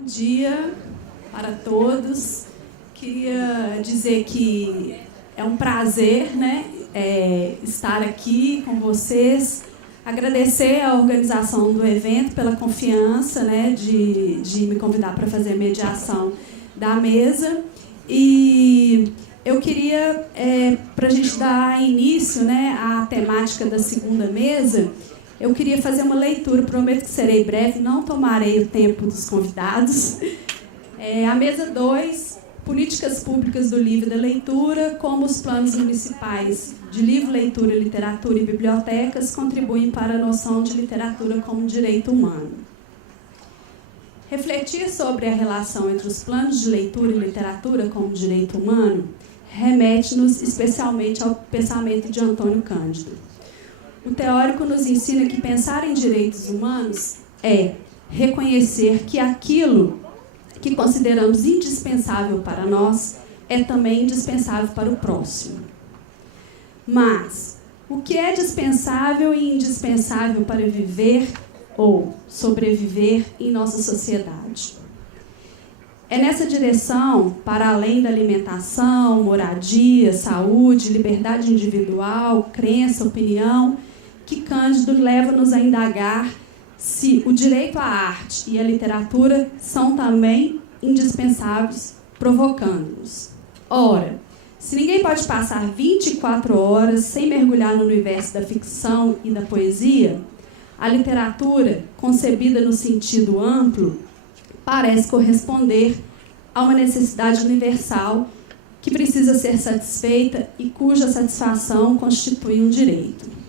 Bom dia para todos. Queria dizer que é um prazer, né, estar aqui com vocês. Agradecer à organização do evento pela confiança, né, de me convidar para fazer a mediação da mesa. E eu queria, para a gente dar início, né, à temática da segunda mesa, eu queria fazer uma leitura, prometo que serei breve, não tomarei o tempo dos convidados. A mesa 2, Políticas Públicas do Livro e da Leitura, como os planos municipais de livro, leitura, literatura e bibliotecas contribuem para a noção de literatura como direito humano. Refletir sobre a relação entre os planos de leitura e literatura como direito humano remete-nos especialmente ao pensamento de Antônio Cândido. O teórico nos ensina que pensar em direitos humanos é reconhecer que aquilo que consideramos indispensável para nós é também indispensável para o próximo. Mas o que é dispensável e indispensável para viver ou sobreviver em nossa sociedade? É nessa direção, para além da alimentação, moradia, saúde, liberdade individual, crença, opinião, que Cândido leva-nos a indagar se o direito à arte e à literatura são também indispensáveis, provocando-nos. Ora, se ninguém pode passar 24 horas sem mergulhar no universo da ficção e da poesia, a literatura, concebida no sentido amplo, parece corresponder a uma necessidade universal que precisa ser satisfeita e cuja satisfação constitui um direito.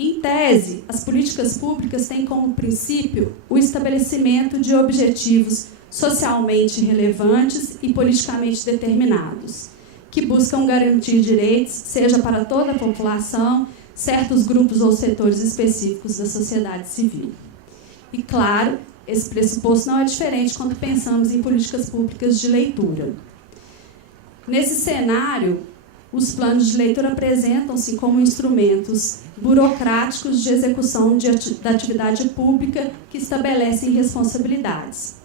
Em tese, as políticas públicas têm como princípio o estabelecimento de objetivos socialmente relevantes e politicamente determinados, que buscam garantir direitos, seja para toda a população, certos grupos ou setores específicos da sociedade civil. E, claro, esse pressuposto não é diferente quando pensamos em políticas públicas de leitura. Nesse cenário, os planos de leitura apresentam-se como instrumentos burocráticos de execução da atividade pública que estabelecem responsabilidades.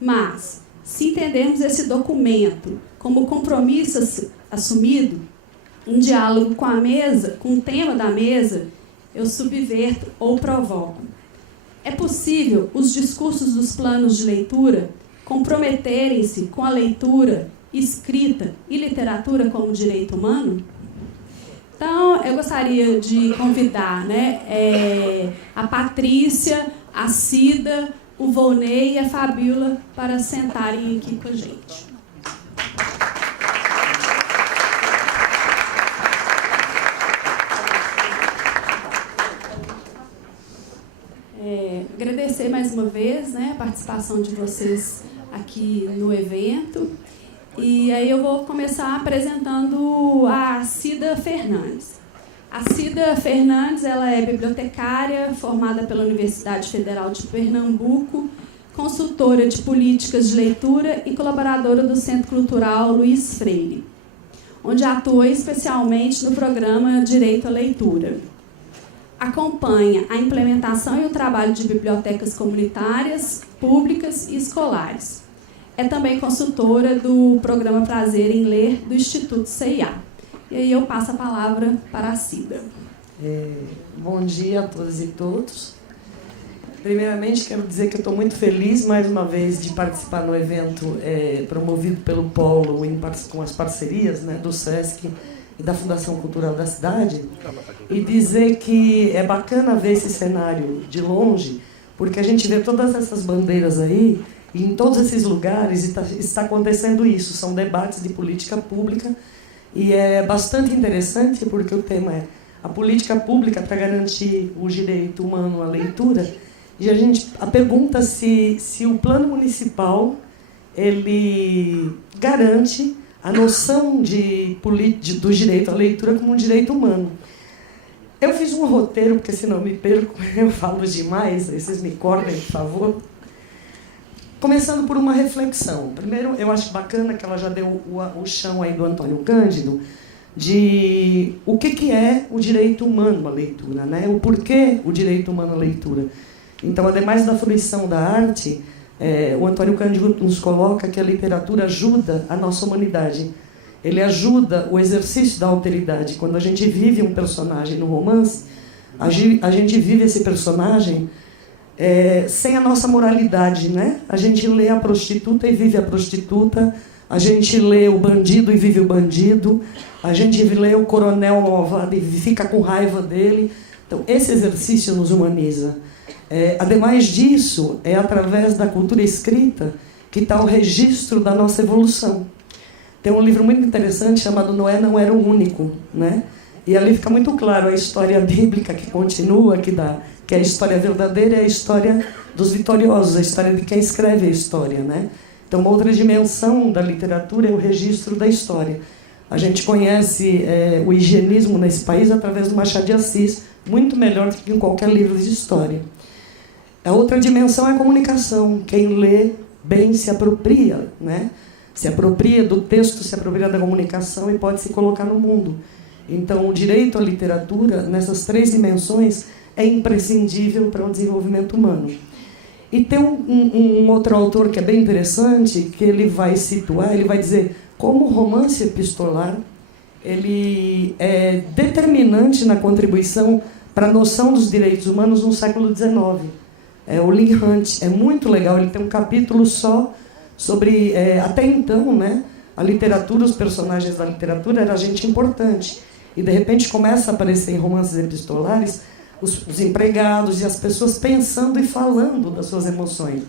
Mas, se entendermos esse documento como compromisso assumido, em diálogo com a mesa, com o tema da mesa, eu subverto ou provoco. É possível os discursos dos planos de leitura comprometerem-se com a leitura, escrita e literatura como direito humano? Então, eu gostaria de convidar, né, a Patrícia, a Cida, o Volney e a Fabíola para sentarem aqui com a gente. Agradecer mais uma vez, né, a participação de vocês aqui no evento. E aí eu vou começar apresentando a Cida Fernandes. A Cida Fernandes, ela é bibliotecária, formada pela Universidade Federal de Pernambuco, consultora de políticas de leitura e colaboradora do Centro Cultural Luiz Freire, onde atua especialmente no programa Direito à Leitura. Acompanha a implementação e o trabalho de bibliotecas comunitárias, públicas e escolares. É também consultora do programa Prazer em Ler do Instituto CIA. E aí eu passo a palavra para a Cida. Bom dia a todas e todos. Primeiramente, quero dizer que eu estou muito feliz, mais uma vez, de participar no evento promovido pelo Polo com as parcerias, né, do SESC e da Fundação Cultural da cidade, e dizer que é bacana ver esse cenário de longe, porque a gente vê todas essas bandeiras aí, e em todos esses lugares está acontecendo isso, são debates de política pública, e é bastante interessante porque o tema é a política pública para garantir o direito humano à leitura, e a pergunta se o plano municipal ele garante a noção do direito à leitura como um direito humano. Eu fiz um roteiro, porque senão me perco, eu falo demais, aí vocês me cortem, por favor. Começando por uma reflexão. Primeiro, eu acho bacana que ela já deu o chão aí do Antônio Cândido, de o que é o direito humano à leitura, né? O porquê o direito humano à leitura. Então, ademais da fruição da arte, O Antônio Cândido nos coloca que a literatura ajuda a nossa humanidade. Ele ajuda o exercício da alteridade. Quando a gente vive um personagem no romance, a gente vive esse personagem sem a nossa moralidade, né? A gente lê a prostituta e vive a prostituta, a gente lê o bandido e vive o bandido, a gente lê o coronel malvado e fica com raiva dele. Então, esse exercício nos humaniza. Ademais disso, é através da cultura escrita que está o registro da nossa evolução. Tem um livro muito interessante chamado Noé Não Era o Único, né? E ali fica muito claro a história bíblica que continua, que é a história verdadeira, é a história dos vitoriosos, a história de quem escreve a história, né? Então, uma outra dimensão da literatura é o registro da história. A gente conhece o higienismo nesse país através do Machado de Assis, muito melhor do que em qualquer livro de história. A outra dimensão é a comunicação. Quem lê bem se apropria, né? Se apropria do texto, se apropria da comunicação e pode se colocar no mundo. Então, o direito à literatura, nessas 3 dimensões, é imprescindível para o desenvolvimento humano. E tem um outro autor que é bem interessante, que ele vai situar, ele vai dizer como o romance epistolar ele é determinante na contribuição para a noção dos direitos humanos no século XIX. O Leigh Hunt é muito legal, ele tem um capítulo só sobre, até então, né, a literatura, os personagens da literatura era gente importante. E, de repente, começa a aparecer em romances epistolares os empregados e as pessoas pensando e falando das suas emoções.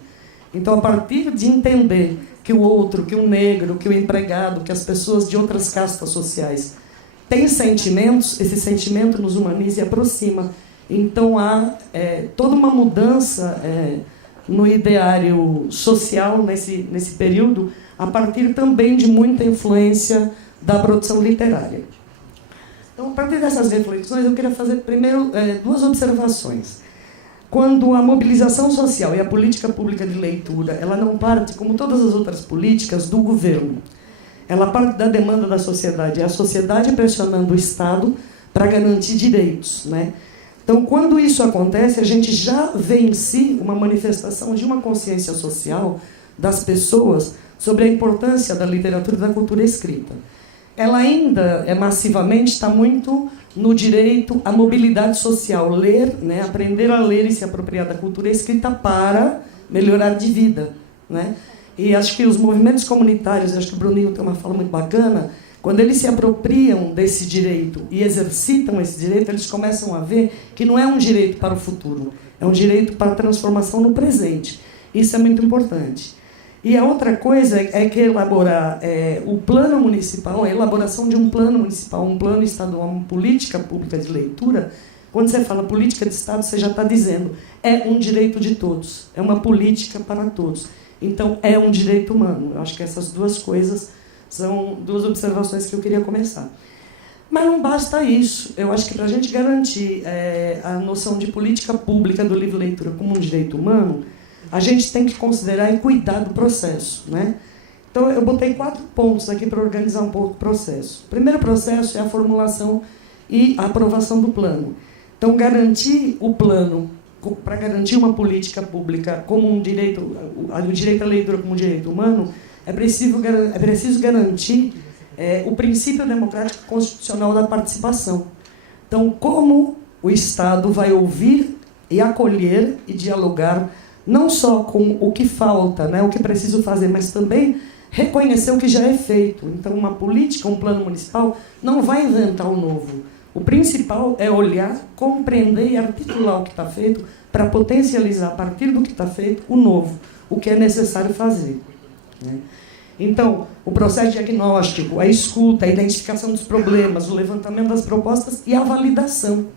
Então, a partir de entender que o outro, que o negro, que o empregado, que as pessoas de outras castas sociais têm sentimentos, esse sentimento nos humaniza e aproxima. Então, há toda uma mudança no ideário social nesse período, a partir também de muita influência da produção literária. Então, a partir dessas reflexões, eu queria fazer primeiro 2 observações. Quando a mobilização social e a política pública de leitura, ela não parte, como todas as outras políticas, do governo. Ela parte da demanda da sociedade. É a sociedade pressionando o Estado para garantir direitos, né? Então, quando isso acontece, a gente já vê em si uma manifestação de uma consciência social das pessoas sobre a importância da literatura e da cultura escrita. Ela ainda, massivamente, está muito no direito à mobilidade social. Ler, né, aprender a ler e se apropriar da cultura escrita para melhorar de vida, né? E acho que os movimentos comunitários, acho que o Bruninho tem uma fala muito bacana, quando eles se apropriam desse direito e exercitam esse direito, eles começam a ver que não é um direito para o futuro, é um direito para a transformação no presente. Isso é muito importante. E a outra coisa é que elaborar o plano municipal, a elaboração de um plano municipal, um plano estadual, uma política pública de leitura, quando você fala política de Estado, você já está dizendo, é um direito de todos, é uma política para todos. Então, é um direito humano. Eu acho que essas 2 coisas são 2 observações que eu queria começar. Mas não basta isso. Eu acho que para a gente garantir a noção de política pública do livro-leitura como um direito humano, a gente tem que considerar e cuidar do processo, né? Então, eu botei 4 pontos aqui para organizar um pouco o processo. O primeiro processo é a formulação e a aprovação do plano. Então, garantir o plano, para garantir uma política pública como um direito, o direito à leitura como um direito humano, é preciso garantir o princípio democrático constitucional da participação. Então, como o Estado vai ouvir e acolher e dialogar não só com o que falta, né, o que preciso fazer, mas também reconhecer o que já é feito. Então, uma política, um plano municipal, não vai inventar o novo. O principal é olhar, compreender e articular o que está feito para potencializar, a partir do que está feito, o novo, o que é necessário fazer, né? Então, o processo diagnóstico, a escuta, a identificação dos problemas, o levantamento das propostas e a validação,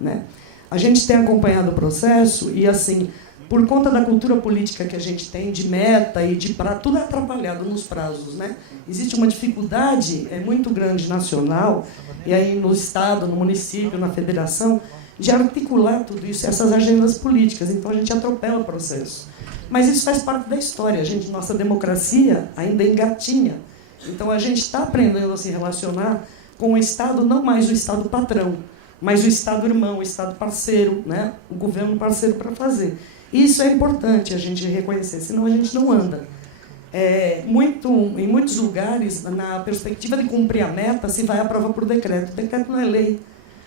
né? A gente tem acompanhado o processo e, assim, por conta da cultura política que a gente tem, de meta e de prazo, tudo é atrapalhado nos prazos, né? Existe uma dificuldade muito grande nacional, e aí no Estado, no município, na federação, de articular tudo isso, essas agendas políticas. Então, a gente atropela o processo. Mas isso faz parte da história. Nossa democracia ainda engatinha. Então, a gente está aprendendo a se relacionar com o Estado, não mais o Estado patrão, mas o Estado irmão, o Estado parceiro, né? O governo parceiro para fazer. Isso é importante a gente reconhecer, senão a gente não anda. Em muitos lugares, na perspectiva de cumprir a meta, se vai à prova por decreto. O decreto não é lei.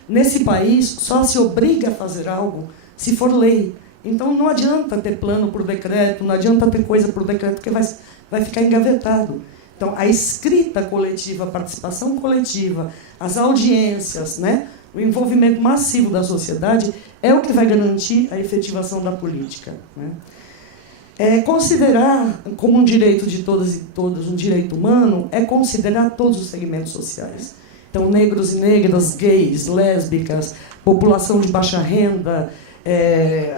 Nesse país, só se obriga a fazer algo se for lei. Então, não adianta ter plano por decreto, não adianta ter coisa por decreto, porque vai ficar engavetado. Então, a escrita coletiva, a participação coletiva, as audiências, né, o envolvimento massivo da sociedade é o que vai garantir a efetivação da política, né? Considerar como um direito de todas e todos, um direito humano, é considerar todos os segmentos sociais. Então, negros e negras, gays, lésbicas, população de baixa renda,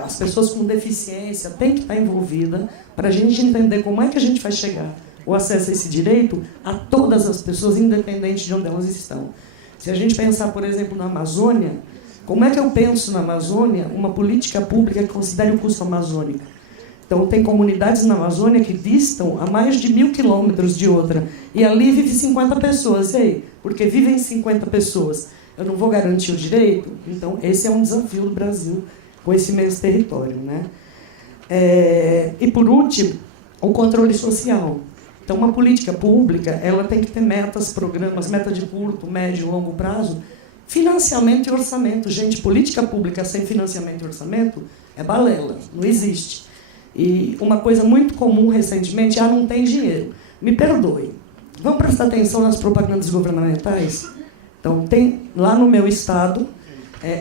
as pessoas com deficiência, tem que estar envolvida para a gente entender como é que a gente vai chegar o acesso a esse direito a todas as pessoas, independente de onde elas estão. Se a gente pensar, por exemplo, na Amazônia, como é que eu penso na Amazônia uma política pública que considere o custo amazônico? Então, tem comunidades na Amazônia que distam a mais de 1.000 quilômetros de outra, e ali vive 50 pessoas. E aí, porque vivem 50 pessoas, eu não vou garantir o direito? Então, esse é um desafio do Brasil com esse imenso território, né? E, por último, o controle social. Então, uma política pública, ela tem que ter metas, programas, metas de curto, médio e longo prazo, financiamento e orçamento. Gente, política pública sem financiamento e orçamento é balela, não existe. E uma coisa muito comum recentemente, não tem dinheiro. Me perdoe. Vamos prestar atenção nas propagandas governamentais? Então, tem lá no meu estado,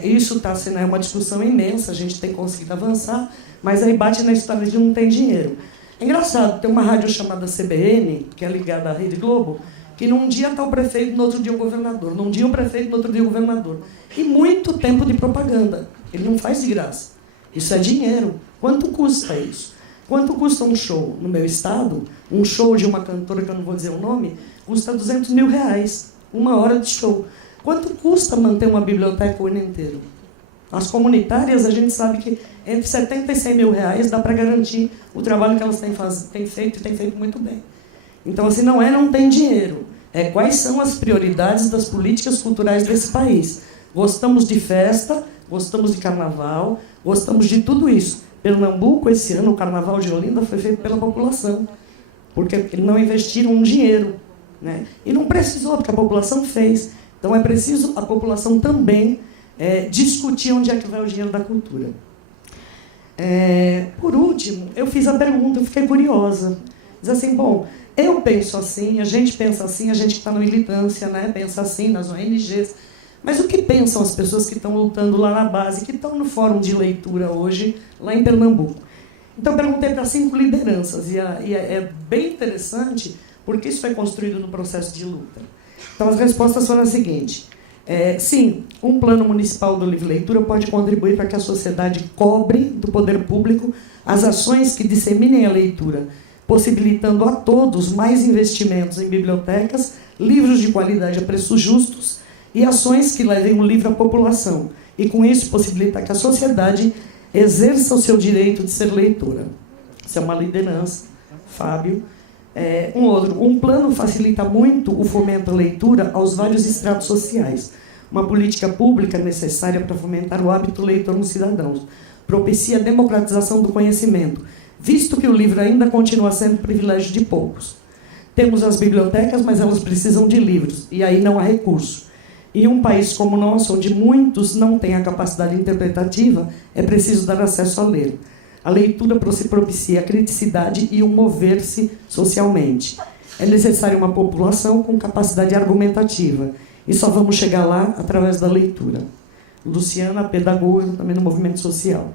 isso está sendo uma discussão imensa, a gente tem conseguido avançar, mas aí bate na história de não tem dinheiro. É engraçado, tem uma rádio chamada CBN, que é ligada à Rede Globo, que num dia está o prefeito, no outro dia o governador, num dia o prefeito, no outro dia o governador. E muito tempo de propaganda. Ele não faz de graça. Isso é dinheiro. Quanto custa isso? Quanto custa um show? No meu estado, um show de uma cantora, que eu não vou dizer o nome, custa R$200 mil. 1 hora de show. Quanto custa manter uma biblioteca o ano inteiro? As comunitárias, a gente sabe que entre 70 e 100 mil reais dá para garantir o trabalho que elas têm feito e têm feito muito bem. Então, assim, não tem dinheiro. Quais são as prioridades das políticas culturais desse país? Gostamos de festa, gostamos de carnaval, gostamos de tudo isso. Pernambuco, esse ano, o Carnaval de Olinda foi feito pela população, porque não investiram um dinheiro, né? E não precisou, porque a população fez. Então, é preciso a população também discutir onde é que vai o dinheiro da cultura. Por último, eu fiz a pergunta, eu fiquei curiosa. Diz assim, bom, eu penso assim, a gente pensa assim, a gente que está na militância, né, pensa assim, nas ONGs, mas o que pensam as pessoas que estão lutando lá na base, que estão no fórum de leitura hoje, lá em Pernambuco? Então, eu perguntei para 5 lideranças, e é bem interessante, porque isso foi construído no processo de luta. Então, as respostas foram as seguintes. Sim, um plano municipal do livre leitura pode contribuir para que a sociedade cobre do poder público as ações que disseminem a leitura, possibilitando a todos mais investimentos em bibliotecas, livros de qualidade a preços justos e ações que levem o livro à população, e com isso possibilitar que a sociedade exerça o seu direito de ser leitora. Isso é uma liderança, Fábio. Um plano facilita muito o fomento à leitura aos vários estratos sociais. Uma política pública necessária para fomentar o hábito leitor nos cidadãos. Propicia a democratização do conhecimento, visto que o livro ainda continua sendo privilégio de poucos. Temos as bibliotecas, mas elas precisam de livros, e aí não há recurso. Em um país como o nosso, onde muitos não têm a capacidade interpretativa, é preciso dar acesso a ler. A leitura propicia a criticidade e o mover-se socialmente. É necessária uma população com capacidade argumentativa. E só vamos chegar lá através da leitura. Luciana, pedagoga, também no movimento social.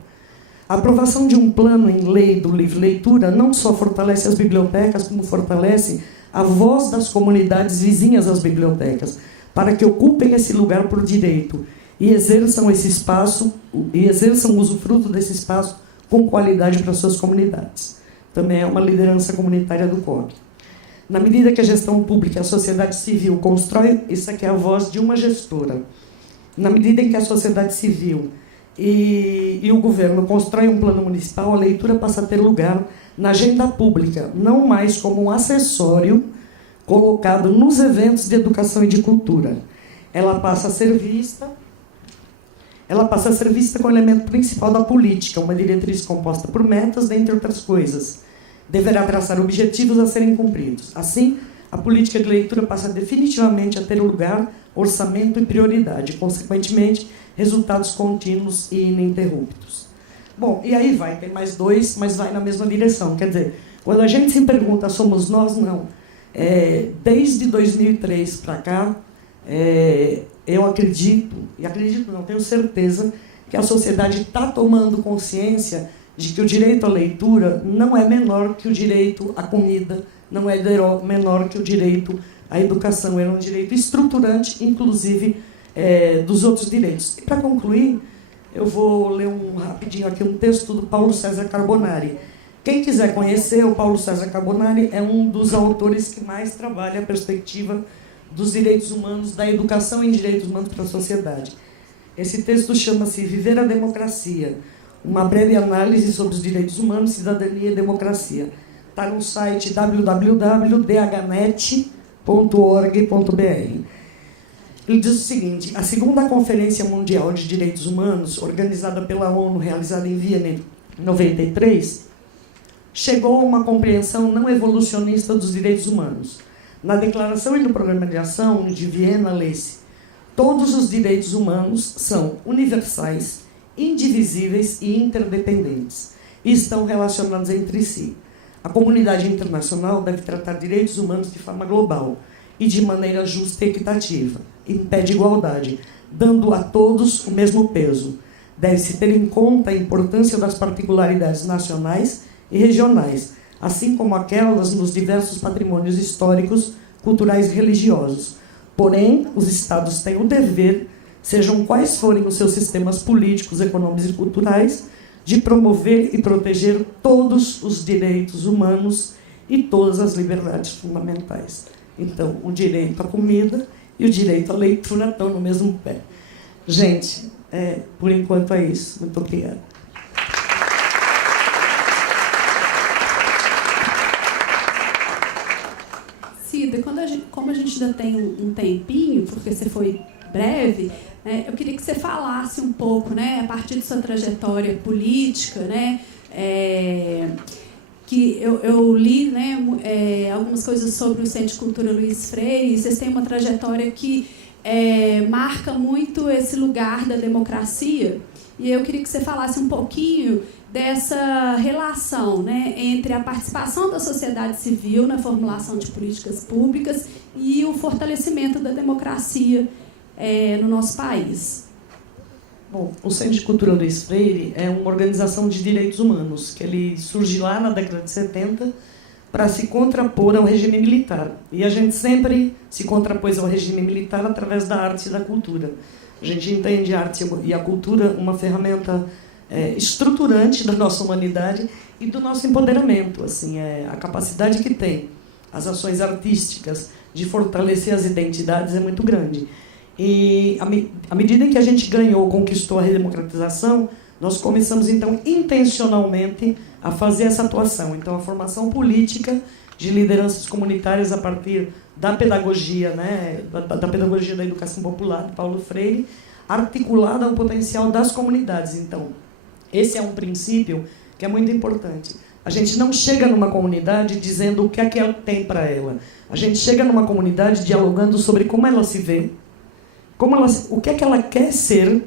A aprovação de um plano em lei do livre leitura não só fortalece as bibliotecas, como fortalece a voz das comunidades vizinhas às bibliotecas, para que ocupem esse lugar por direito e exerçam esse espaço, e exerçam o usufruto desse espaço com qualidade para suas comunidades. Também é uma liderança comunitária do COG. Na medida que a gestão pública e a sociedade civil constrói, isso aqui é a voz de uma gestora, na medida em que a sociedade civil e o governo constroem um plano municipal, a leitura passa a ter lugar na agenda pública, não mais como um acessório colocado nos eventos de educação e de cultura. Ela passa a ser vista ela passa a ser vista como elemento principal da política, uma diretriz composta por metas, dentre outras coisas. Deverá traçar objetivos a serem cumpridos. Assim, a política de leitura passa definitivamente a ter lugar, orçamento e prioridade, consequentemente, resultados contínuos e ininterruptos. Bom, e aí vai, tem mais dois, mas vai na mesma direção. Quer dizer, quando a gente se pergunta, somos nós? Não. Desde 2003 para cá, eu acredito não, tenho certeza, que a sociedade está tomando consciência de que o direito à leitura não é menor que o direito à comida, não é menor que o direito à educação. É um direito estruturante, inclusive, dos outros direitos. E, para concluir, eu vou ler rapidinho aqui um texto do Paulo César Carbonari. Quem quiser conhecer, o Paulo César Carbonari é um dos autores que mais trabalha a perspectiva dos direitos humanos, da educação em direitos humanos para a sociedade. Esse texto chama-se Viver a Democracia, uma breve análise sobre os direitos humanos, cidadania e democracia. Está no site www.dhnet.org.br. Ele diz o seguinte: a segunda Conferência Mundial de Direitos Humanos, organizada pela ONU, realizada em Viena em 93, chegou a uma compreensão não evolucionista dos direitos humanos. Na Declaração e no Programa de Ação de Viena, lê-se: todos os direitos humanos são universais, indivisíveis e interdependentes, e estão relacionados entre si. A comunidade internacional deve tratar direitos humanos de forma global e de maneira justa e equitativa, em pé de igualdade, dando a todos o mesmo peso. Deve-se ter em conta a importância das particularidades nacionais e regionais, assim como aquelas nos diversos patrimônios históricos, culturais e religiosos. Porém, os Estados têm o dever, sejam quais forem os seus sistemas políticos, econômicos e culturais, de promover e proteger todos os direitos humanos e todas as liberdades fundamentais. Então, o direito à comida e o direito à leitura estão no mesmo pé. Gente, por enquanto é isso. Muito obrigada. Cida, como a gente ainda tem um tempinho, porque você foi breve, eu queria que você falasse um pouco, a partir de sua trajetória política, que eu li algumas coisas sobre o Centro de Cultura Luiz Freire, e vocês têm uma trajetória que marca muito esse lugar da democracia, e eu queria que você falasse um pouquinho dessa relação entre a participação da sociedade civil na formulação de políticas públicas e o fortalecimento da democracia no nosso país. Bom, o Centro de Cultura Luiz Freire é uma organização de direitos humanos, que ele surge lá na década de 70 para se contrapor ao regime militar. E a gente sempre se contrapôs ao regime militar através da arte e da cultura. A gente entende a arte e a cultura uma ferramenta estruturante da nossa humanidade e do nosso empoderamento. Assim, a capacidade que tem as ações artísticas de fortalecer as identidades é muito grande. E à medida em que a gente conquistou a redemocratização, nós começamos, então, intencionalmente a fazer essa atuação. Então, a formação política de lideranças comunitárias a partir da pedagogia, da pedagogia da educação popular, de Paulo Freire, articulada ao potencial das comunidades. Então, esse é um princípio que é muito importante. A gente não chega numa comunidade dizendo o que é que ela tem para ela. A gente chega numa comunidade dialogando sobre como ela se vê, o que é que ela quer ser.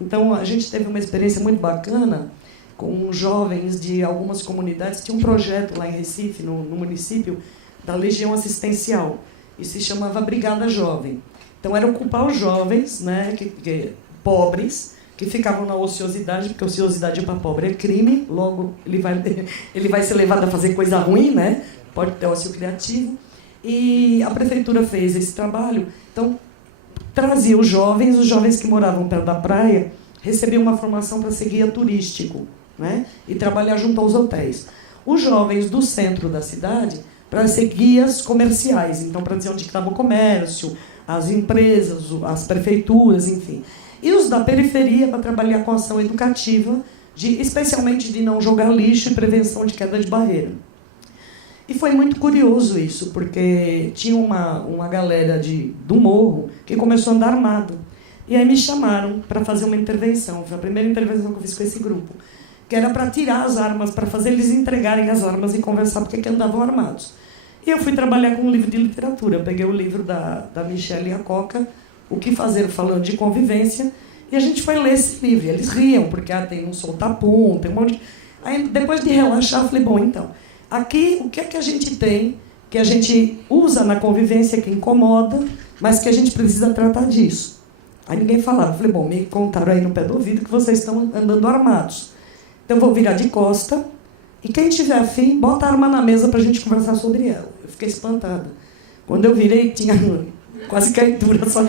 Então, a gente teve uma experiência muito bacana com jovens de algumas comunidades. Tinha um projeto lá em Recife, no município, da Legião Assistencial, e se chamava Brigada Jovem. Então, era ocupar os jovens pobres, que ficavam na ociosidade, porque ociosidade para pobre é crime, logo ele vai ser levado a fazer coisa ruim, pode ter ócio criativo. E a prefeitura fez esse trabalho. Então, trazia os jovens que moravam perto da praia, recebiam uma formação para ser guia turístico, e trabalhar junto aos hotéis. Os jovens do centro da cidade para ser guias comerciais, então para dizer onde estava o comércio, as empresas, as prefeituras, enfim. E os da periferia para trabalhar com ação educativa, especialmente de não jogar lixo e prevenção de queda de barreira. E foi muito curioso isso, porque tinha uma galera do morro que começou a andar armado. E aí me chamaram para fazer uma intervenção. Foi a primeira intervenção que eu fiz com esse grupo, que era para tirar as armas, para fazer eles entregarem as armas e conversar porque andavam armados. E eu fui trabalhar com um livro de literatura. Eu peguei o livro da Michelle Acoca, O que Fazer Falando de Convivência, e a gente foi ler esse livro. E eles riam, porque tem um solta-pum, tem um monte de... Aí, depois de relaxar, eu falei, bom, então, aqui o que é que a gente tem, que a gente usa na convivência, que incomoda, mas que a gente precisa tratar disso. Aí ninguém falava. Eu falei, bom, me contaram aí no pé do ouvido que vocês estão andando armados. Então eu vou virar de costa, e quem tiver afim, bota a arma na mesa para a gente conversar sobre ela. Eu fiquei espantada. Quando eu virei, tinha quase caidura, só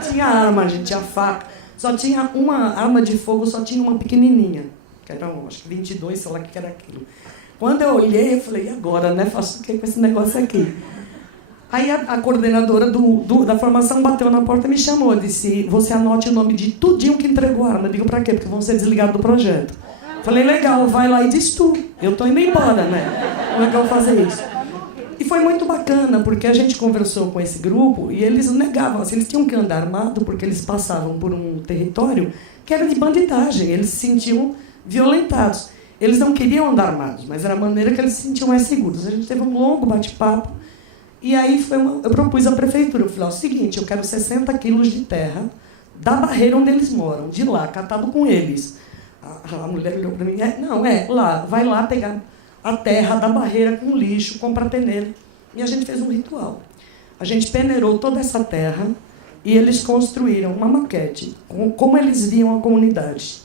tinha arma, gente, tinha faca. Só tinha uma arma de fogo, só tinha uma pequenininha, que era, acho que 22, sei lá o que era aquilo. Quando eu olhei, eu falei, e agora, né? Faço o que com esse negócio aqui? Aí a coordenadora da formação bateu na porta e me chamou. Disse, você anote o nome de tudinho que entregou a arma. Eu digo, pra quê? Porque vão ser desligados do projeto. Falei, legal, vai lá e diz tu. Eu tô indo embora, né? Como é que eu vou fazer isso? E foi muito bacana, porque a gente conversou com esse grupo e eles negavam. Assim, eles tinham que andar armado porque eles passavam por um território que era de bandidagem. Eles se sentiam violentados. Eles não queriam andar armados, mas era a maneira que eles se sentiam mais seguros. A gente teve um longo bate-papo. E aí eu propus à prefeitura. Eu falei, o seguinte, eu quero 60 quilos de terra da barreira onde eles moram, de lá, catado com eles. A mulher olhou para mim, lá, vai lá pegar a terra da barreira com lixo, com prateneira. E a gente fez um ritual. A gente peneirou toda essa terra e eles construíram uma maquete, como eles viam a comunidade.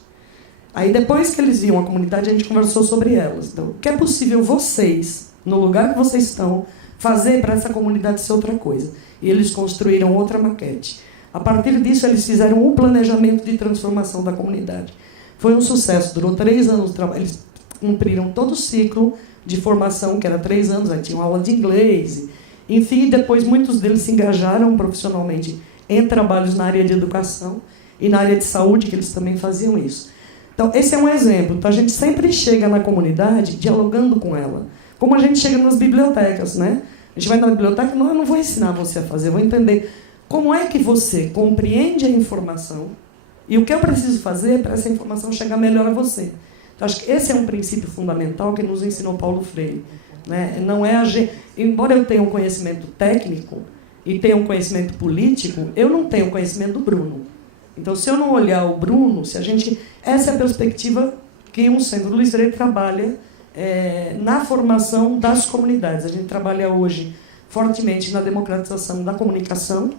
Aí, depois que eles viam a comunidade, a gente conversou sobre elas. Então, o que é possível vocês, no lugar que vocês estão, fazer para essa comunidade ser outra coisa? E eles construíram outra maquete. A partir disso, eles fizeram um planejamento de transformação da comunidade. Foi um sucesso, durou 3 anos de trabalho. Eles cumpriram todo o ciclo de formação, que era 3 anos, aí tinham aula de inglês. Enfim, depois muitos deles se engajaram profissionalmente em trabalhos na área de educação e na área de saúde, que eles também faziam isso. Então, esse é um exemplo. Então, a gente sempre chega na comunidade dialogando com ela. Como a gente chega nas bibliotecas, né? A gente vai na biblioteca, não, eu não vou ensinar você a fazer, eu vou entender como é que você compreende a informação e o que eu preciso fazer para essa informação chegar melhor a você. Então, acho que esse é um princípio fundamental que nos ensinou Paulo Freire. Né? Não é embora eu tenha um conhecimento técnico e tenha um conhecimento político, eu não tenho o conhecimento do Bruno. Então, se eu não olhar o Bruno, essa é a perspectiva que um Centro Luiz Freire trabalha na formação das comunidades. A gente trabalha hoje fortemente na democratização da comunicação,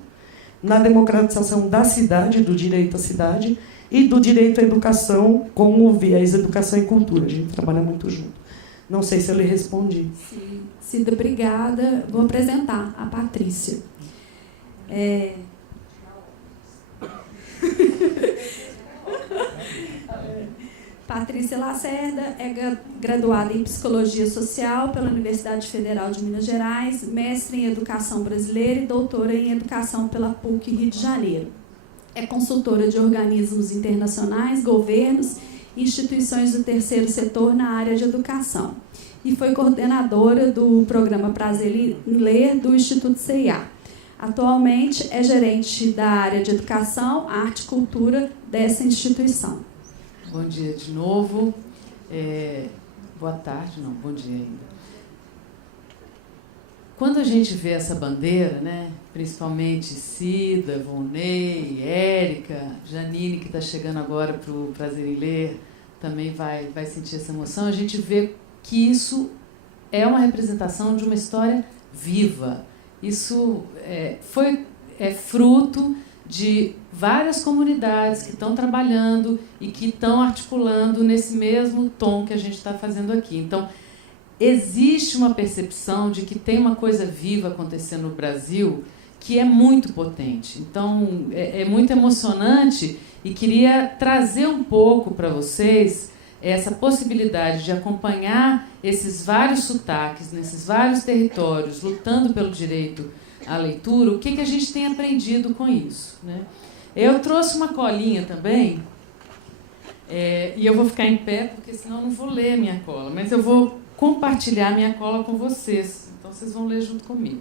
na democratização da cidade, do direito à cidade, e do direito à educação com o viés educação e cultura. A gente trabalha muito junto. Não sei se eu lhe respondi. Sim, Cida, obrigada. Vou apresentar a Patrícia. Patrícia Lacerda é graduada em Psicologia Social pela Universidade Federal de Minas Gerais, mestre em Educação Brasileira e doutora em Educação pela PUC Rio de Janeiro. É consultora de organismos internacionais, governos e instituições do terceiro setor na área de educação. E foi coordenadora do programa Prazer em Ler do Instituto CIA. Atualmente é gerente da área de Educação, Arte e Cultura dessa instituição. Bom dia de novo. Boa tarde, não, bom dia ainda. Quando a gente vê essa bandeira, né, principalmente Cida, Volney, Érica, Janine, que está chegando agora para o Prazer em Ler, também vai sentir essa emoção, a gente vê que isso é uma representação de uma história viva. Isso é fruto de várias comunidades que estão trabalhando e que estão articulando nesse mesmo tom que a gente está fazendo aqui. Então, existe uma percepção de que tem uma coisa viva acontecendo no Brasil que é muito potente. Então, é muito emocionante e queria trazer um pouco para vocês essa possibilidade de acompanhar esses vários sotaques, nesses vários territórios, lutando pelo direito à leitura, o que a gente tem aprendido com isso, né? Eu trouxe uma colinha também, e eu vou ficar em pé, porque senão eu não vou ler a minha cola, mas eu vou compartilhar minha cola com vocês, então vocês vão ler junto comigo.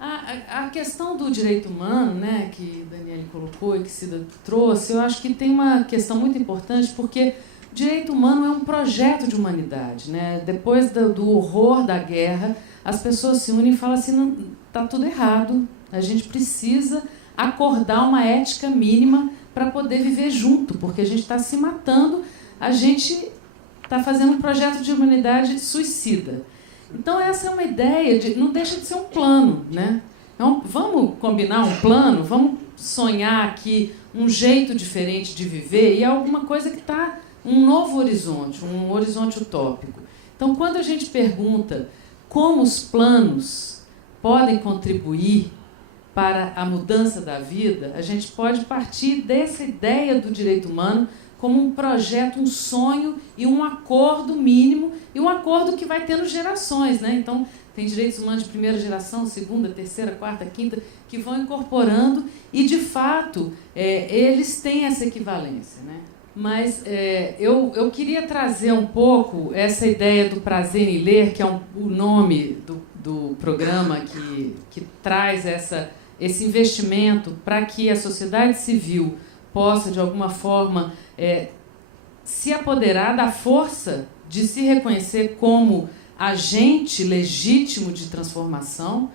A questão do direito humano, né, que Daniele colocou e que Cida trouxe, eu acho que tem uma questão muito importante, porque o direito humano é um projeto de humanidade, né? Depois do horror da guerra, as pessoas se unem e falam assim, não, tá tudo errado, a gente precisa acordar uma ética mínima para poder viver junto, porque a gente está se matando, a gente está fazendo um projeto de humanidade suicida. Então, essa é uma ideia, não deixa de ser um plano, né? Então, vamos combinar um plano, vamos sonhar aqui um jeito diferente de viver e é alguma coisa que está um novo horizonte, um horizonte utópico. Então, quando a gente pergunta como os planos podem contribuir para a mudança da vida, a gente pode partir dessa ideia do direito humano como um projeto, um sonho e um acordo mínimo, e um acordo que vai tendo gerações, né? Então, tem direitos humanos de primeira geração, segunda, terceira, quarta, quinta, que vão incorporando, e, de fato, eles têm essa equivalência, né? Mas eu queria trazer um pouco essa ideia do prazer em ler, que é o nome do programa que traz esse investimento para que a sociedade civil possa, de alguma forma, se apoderar da força de se reconhecer como agente legítimo de transformação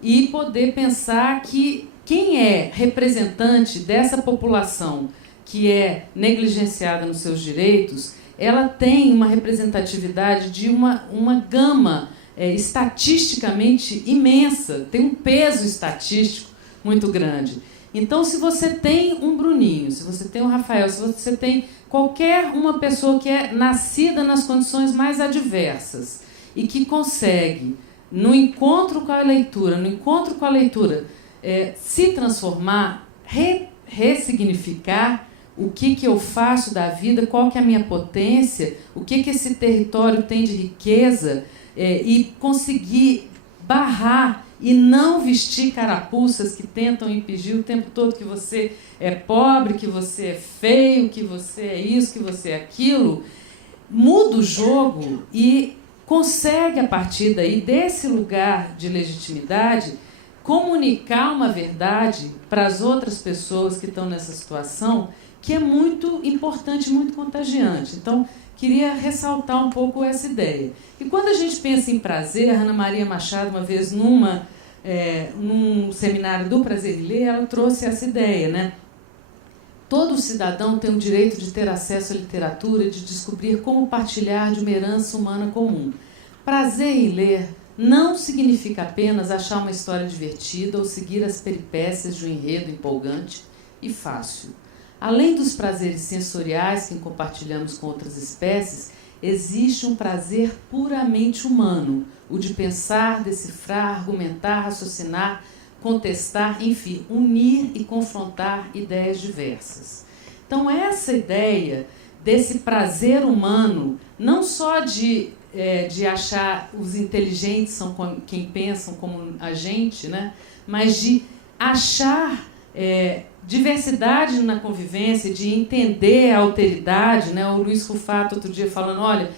e poder pensar que quem é representante dessa população que é negligenciada nos seus direitos, ela tem uma representatividade de uma gama estatisticamente imensa, tem um peso estatístico muito grande. Então, se você tem um Bruninho, se você tem um Rafael, se você tem qualquer uma pessoa que é nascida nas condições mais adversas e que consegue, no encontro com a leitura, se transformar, ressignificar o que eu faço da vida, qual que é a minha potência, o que esse território tem de riqueza, e conseguir barrar e não vestir carapuças que tentam impedir o tempo todo que você é pobre, que você é feio, que você é isso, que você é aquilo, muda o jogo e consegue, a partir daí, desse lugar de legitimidade, comunicar uma verdade para as outras pessoas que estão nessa situação, que é muito importante, muito contagiante. Então, queria ressaltar um pouco essa ideia. E quando a gente pensa em prazer, a Ana Maria Machado, uma vez num seminário do Prazer em Ler, ela trouxe essa ideia, né? Todo cidadão tem o direito de ter acesso à literatura e de descobrir como partilhar de uma herança humana comum. Prazer em ler não significa apenas achar uma história divertida ou seguir as peripécias de um enredo empolgante e fácil. Além dos prazeres sensoriais que compartilhamos com outras espécies, existe um prazer puramente humano, o de pensar, decifrar, argumentar, raciocinar, contestar, enfim, unir e confrontar ideias diversas. Então, essa ideia desse prazer humano, não só de achar os inteligentes são quem pensam como a gente, né? Mas de achar diversidade na convivência, de entender a alteridade, né? O Luiz Rufato, outro dia, falando, olha,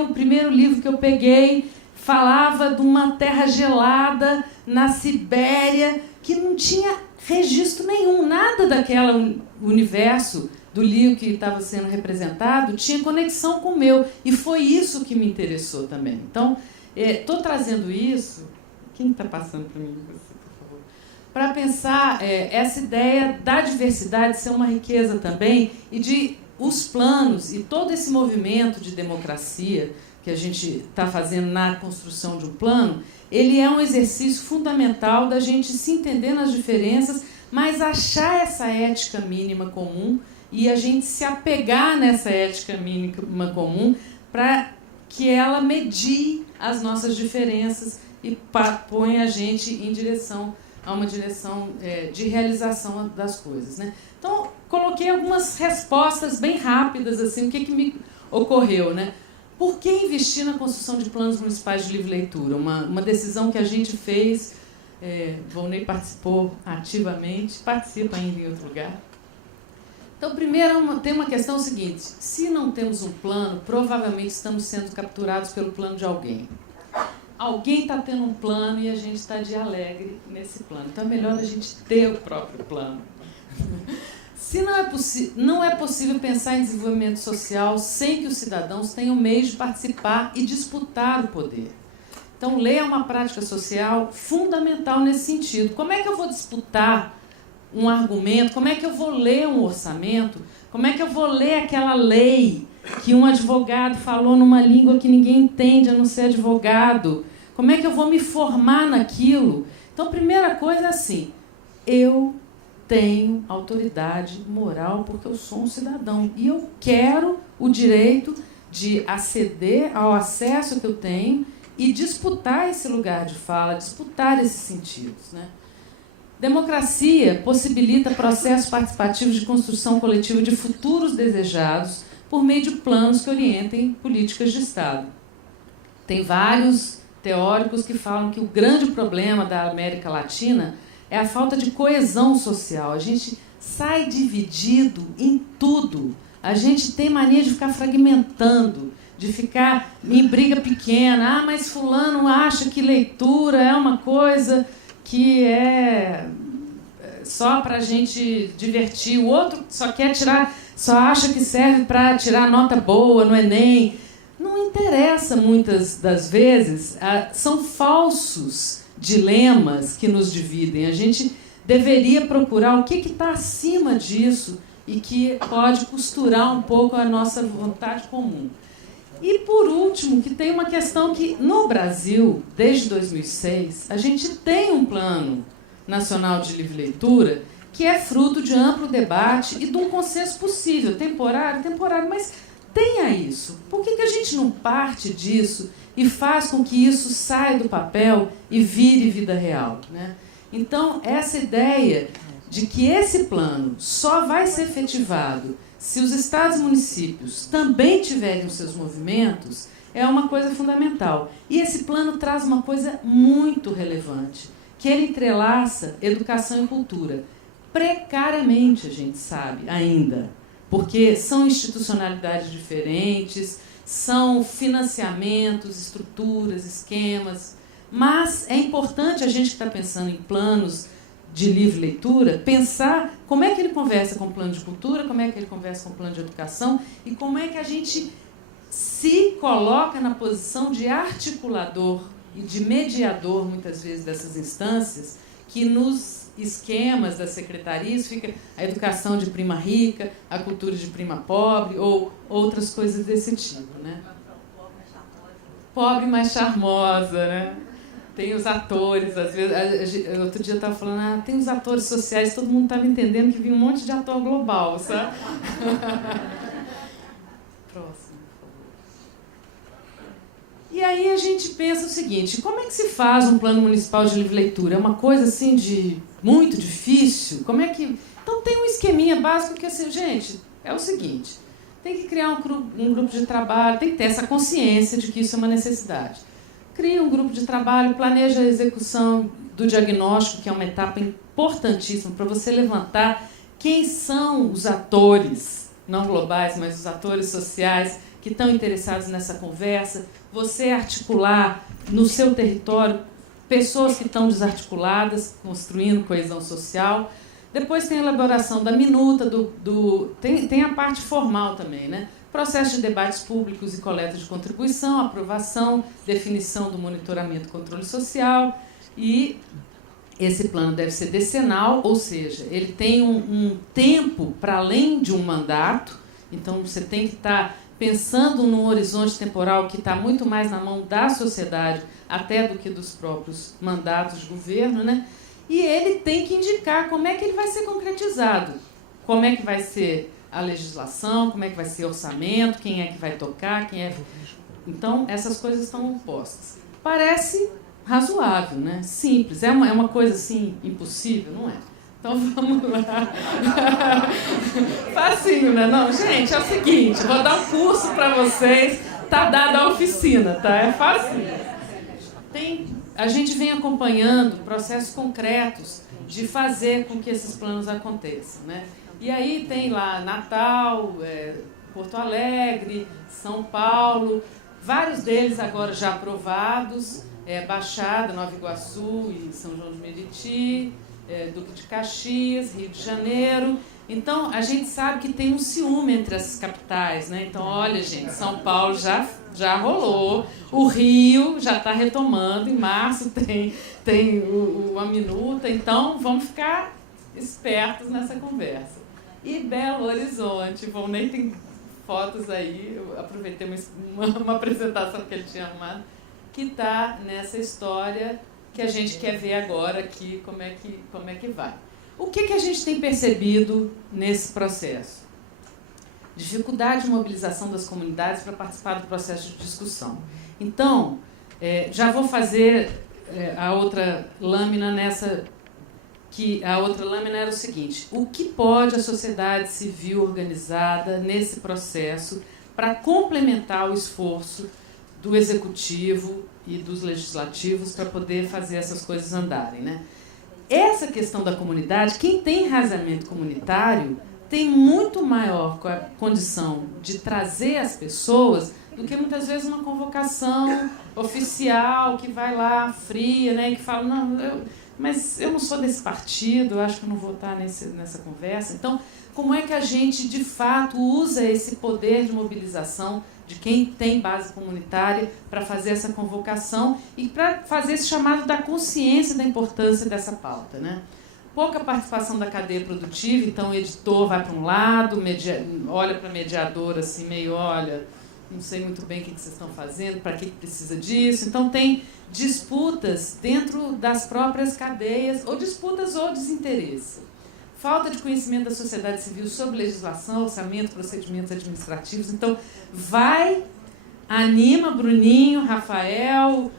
o primeiro livro que eu peguei falava de uma terra gelada na Sibéria, que não tinha registro nenhum, nada daquele universo do livro que estava sendo representado tinha conexão com o meu, e foi isso que me interessou também. Então, estou trazendo isso... Quem está passando para mim? Para pensar essa ideia da diversidade ser uma riqueza também, e de os planos e todo esse movimento de democracia que a gente está fazendo na construção de um plano, ele é um exercício fundamental da gente se entender nas diferenças, mas achar essa ética mínima comum e a gente se apegar nessa ética mínima comum para que ela medie as nossas diferenças e põe a gente em direção a uma direção de realização das coisas, né? Então, coloquei algumas respostas bem rápidas, assim, o que me ocorreu, né? Por que investir na construção de planos municipais de livre-leitura? Uma decisão que a gente fez, Volney participou ativamente, participa ainda em outro lugar. Então, primeiro, tem uma questão seguinte, se não temos um plano, provavelmente estamos sendo capturados pelo plano de alguém. alguém está tendo um plano e a gente está de alegre nesse plano. Então é melhor a gente ter o próprio plano. Se não é possível pensar em desenvolvimento social sem que os cidadãos tenham meios de participar e disputar o poder. Então, ler é uma prática social fundamental nesse sentido. Como é que eu vou disputar um argumento? Como é que eu vou ler um orçamento? Como é que eu vou ler aquela lei que um advogado falou numa língua que ninguém entende, a não ser advogado? Como é que eu vou me formar naquilo? Então, a primeira coisa é assim, eu tenho autoridade moral porque eu sou um cidadão e eu quero o direito de aceder ao acesso que eu tenho e disputar esse lugar de fala, disputar esses sentidos, né? Democracia possibilita processos participativos de construção coletiva de futuros desejados por meio de planos que orientem políticas de Estado. Tem vários teóricos que falam que o grande problema da América Latina é a falta de coesão social. A gente sai dividido em tudo. A gente tem mania de ficar fragmentando, de ficar em briga pequena. Ah, mas fulano acha que leitura é uma coisa que é só para a gente divertir. O outro só quer tirar, só acha que serve para tirar nota boa no Enem. Não interessa muitas das vezes. São falsos dilemas que nos dividem. A gente deveria procurar o que está acima disso e que pode costurar um pouco a nossa vontade comum. E, por último, que tem uma questão que, no Brasil, desde 2006, a gente tem um Plano Nacional de Livre Leitura que é fruto de amplo debate e de um consenso possível, temporário, mas tenha isso. Por que a gente não parte disso e faz com que isso saia do papel e vire vida real, né? Então, essa ideia de que esse plano só vai ser efetivado se os estados e municípios também tiverem os seus movimentos é uma coisa fundamental. E esse plano traz uma coisa muito relevante, que ele entrelaça educação e cultura. Precariamente, a gente sabe, ainda, porque são institucionalidades diferentes, são financiamentos, estruturas, esquemas, mas é importante a gente que está pensando em planos de livre leitura, pensar como é que ele conversa com o plano de cultura, como é que ele conversa com o plano de educação e como é que a gente se coloca na posição de articulador e de mediador, muitas vezes, dessas instâncias, que nos esquemas das secretarias fica a educação de prima rica, a cultura de prima pobre ou outras coisas desse tipo, né? Pobre, mas charmosa, né? Tem os atores, às vezes, outro dia eu estava falando, tem os atores sociais, todo mundo estava entendendo que vinha um monte de ator global, sabe? Próximo, por favor. E aí a gente pensa o seguinte, como é que se faz um plano municipal de livre leitura? É uma coisa assim de muito difícil? Como é que... Então tem um esqueminha básico que assim, gente, é o seguinte, tem que criar um grupo de trabalho, tem que ter essa consciência de que isso é uma necessidade. Cria um grupo de trabalho, planeja a execução do diagnóstico, que é uma etapa importantíssima para você levantar quem são os atores, não globais, mas os atores sociais que estão interessados nessa conversa, você articular no seu território pessoas que estão desarticuladas, construindo coesão social. Depois tem a elaboração da minuta, tem a parte formal também, né? Processo de debates públicos e coleta de contribuição, aprovação, definição do monitoramento e controle social. E esse plano deve ser decenal, ou seja, ele tem um tempo para além de um mandato. Então, você tem que estar pensando num horizonte temporal que está muito mais na mão da sociedade até do que dos próprios mandatos de governo, né? E ele tem que indicar como é que ele vai ser concretizado, como é que vai ser a legislação, como é que vai ser o orçamento, quem é que vai tocar, quem é... Então, essas coisas estão postas. Parece razoável, né? Simples. É uma coisa, assim, impossível? Não é. Então, vamos lá. Facinho, né? Não, gente, é o seguinte, vou dar um curso para vocês, tá dada a oficina, tá? É facinho. A gente vem acompanhando processos concretos de fazer com que esses planos aconteçam, né? E aí tem lá Natal, Porto Alegre, São Paulo, vários deles agora já aprovados, Baixada, Nova Iguaçu e São João de Meriti, Duque de Caxias, Rio de Janeiro. Então, a gente sabe que tem um ciúme entre as capitais, né? Então, olha, gente, São Paulo já rolou, o Rio já está retomando, em março tem a minuta, então vamos ficar espertos nessa conversa. E Belo Horizonte, bom, nem tem fotos aí, eu aproveitei uma apresentação que ele tinha arrumado, que está nessa história que a gente quer ver agora aqui, como é que vai. O que a gente tem percebido nesse processo? Dificuldade de mobilização das comunidades para participar do processo de discussão. Então, já vou fazer a outra lâmina nessa, que a outra lâmina era o seguinte: o que pode a sociedade civil organizada nesse processo para complementar o esforço do executivo e dos legislativos para poder fazer essas coisas andarem, né? Essa questão da comunidade, quem tem enraizamento comunitário tem muito maior condição de trazer as pessoas do que muitas vezes uma convocação oficial que vai lá fria, né, e que fala, não, mas eu não sou desse partido, eu acho que eu não vou estar nessa conversa. Então, como é que a gente, de fato, usa esse poder de mobilização de quem tem base comunitária para fazer essa convocação e para fazer esse chamado da consciência da importância dessa pauta, né? Pouca participação da cadeia produtiva, então o editor vai para um lado, olha para a mediadora assim, meio, olha, não sei muito bem o que vocês estão fazendo, para que precisa disso. Então tem disputas dentro das próprias cadeias, ou disputas ou desinteresse. Falta de conhecimento da sociedade civil sobre legislação, orçamento, procedimentos administrativos. Então, anima Bruninho, Rafael,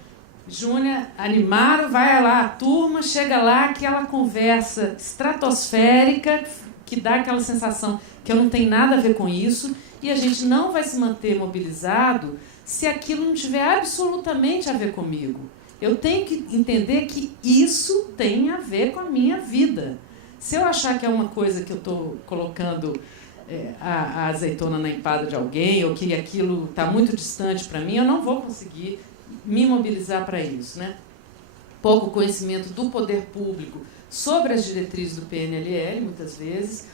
Júnior, animaram, vai lá a turma, chega lá, aquela conversa estratosférica, que dá aquela sensação que eu não tenho nada a ver com isso, e a gente não vai se manter mobilizado se aquilo não tiver absolutamente a ver comigo. Eu tenho que entender que isso tem a ver com a minha vida. Se eu achar que é uma coisa que eu estou colocando a azeitona na empada de alguém, ou que aquilo está muito distante para mim, eu não vou conseguir me mobilizar para isso, né? Pouco conhecimento do poder público sobre as diretrizes do PNLL, muitas vezes,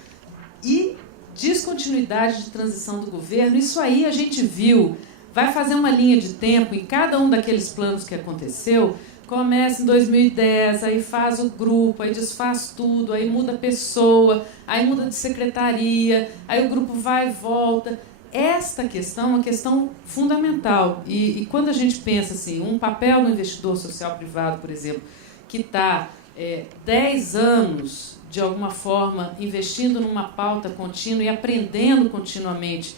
e descontinuidade de transição do governo. Isso aí a gente viu, vai fazer uma linha de tempo em cada um daqueles planos que aconteceu. Começa em 2010, aí faz o grupo, aí desfaz tudo, aí muda a pessoa, aí muda de secretaria, aí o grupo vai e volta. Esta questão é uma questão fundamental. E quando a gente pensa assim, um papel do investidor social privado, por exemplo, que está 10 anos, de alguma forma, investindo numa pauta contínua e aprendendo continuamente